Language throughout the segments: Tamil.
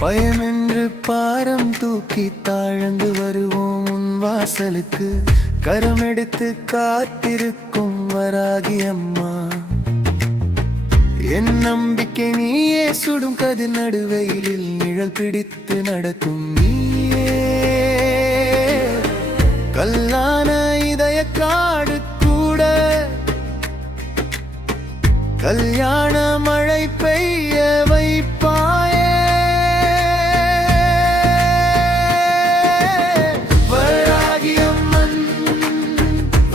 பயமென்று பாரம் தூக்கி தாழ்ந்து வருவோம் உன் வாசலுக்கு. கரமெடுத்து காத்திருக்கும் வராகி அம்மா. என் நம்பிக்கை நீயே, சுடும் கதிர் நடுவெயிலில் நிழல் பிடித்து நடக்கும் நீயே. கல்லான இதய காடு கூட கல்யாண மழை பெய்ய வைப்பாயே. வராகி அம்மன்,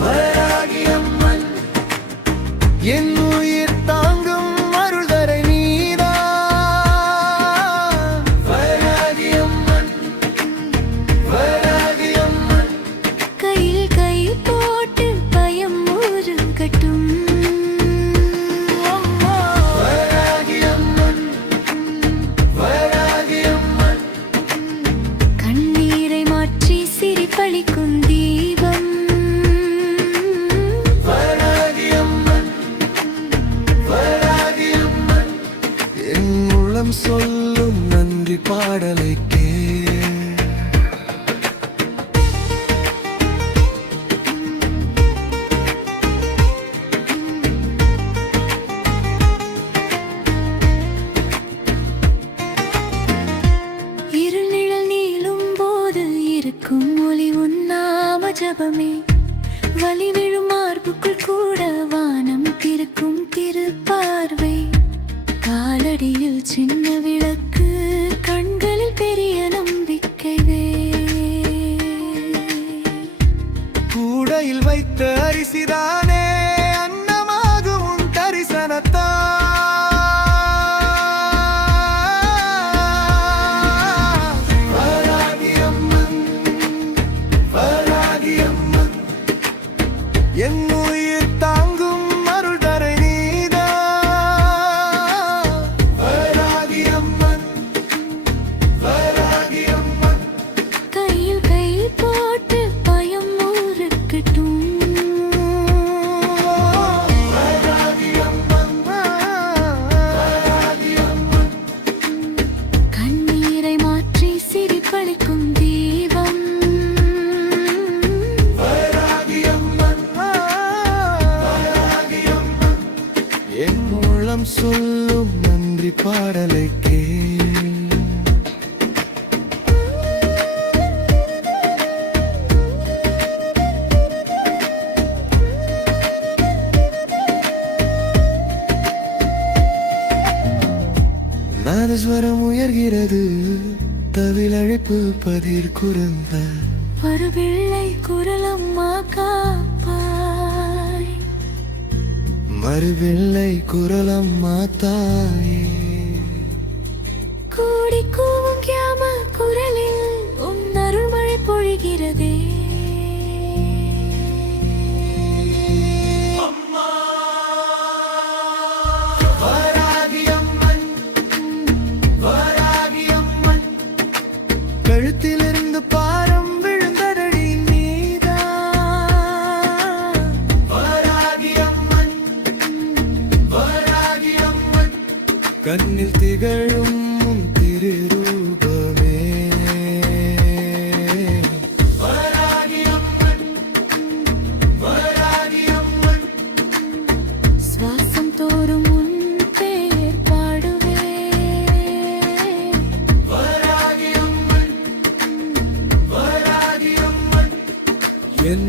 வராகி அம்மன், என் உயிர் தாங்கும் அருள் தரை நீதான். வராகி அம்மன், வராகி அம்மன், கையில் கை போட்டு பயம் ஊருங்கட்டும். வராகி அம்மன், வராகி அம்மன், கண்ணீரை மாற்றி சிரிப்பளிக்கும் தீபம். வராகி அம்மன், வராகி அம்மன், என் உள்ளம் சொல்லும் நன்றி பாடலை கேள். இருள் நிழல் நீளும் போது இருக்கும் ஒளி உன் நாம ஜபமே. வலி விழும் மார்புக்குள் கூட வானம் திறக்கும் திருப்பார்வை. காலடியில் சின்ன விளக்கு, கண்களில் பெரிய நம்பிக்கை. கூடையில் வைத்த அரிசிதானே அன்னமாகும் உன் தரிசனத்தா. வராகி அம்மன், வராகி அம்மன், என் உயிர் தாங்கும் அருள் தரை நீதான். வராகி அம்மன், வராகி அம்மன், கையில் கை போட்டு பயம் ஊருக்கட்டும். வராகி அம்மன், வராகி அம்மன், கண்ணீரை மாற்றி சிரிப்பளிக்கும் தீபம். வராகி அம்மன், வராகி அம்மன், என் உள்ளம் சொல்லும் நன்றி பாடலை கேள். நாதஸ்வரம் உயர்கிறது, தவிலழைப்பு பதிர் குறுந்த. ஒரு பிள்ளை குரலம்மா காப்பாய். மறுபிள்ளை குரலம்மா தாயே. கூடி கூவும் கியாம குரலில் உன் அருள்மழை பொழிகிறதே. வராகி அம்மன், வராகி அம்மன், கழுத்திலிருந்து பாரம் விழுந்ததடி நீதான். வராகி அம்மன், வராகி அம்மன், கண்ணில் திகழும் உன் திருரூபமே. வராகி அம்மன், வராகி அம்மன், சுவாசம் தோறும் உன் பேர் பாடுவே. வராகி அம்மன், வராகி அம்மன், என்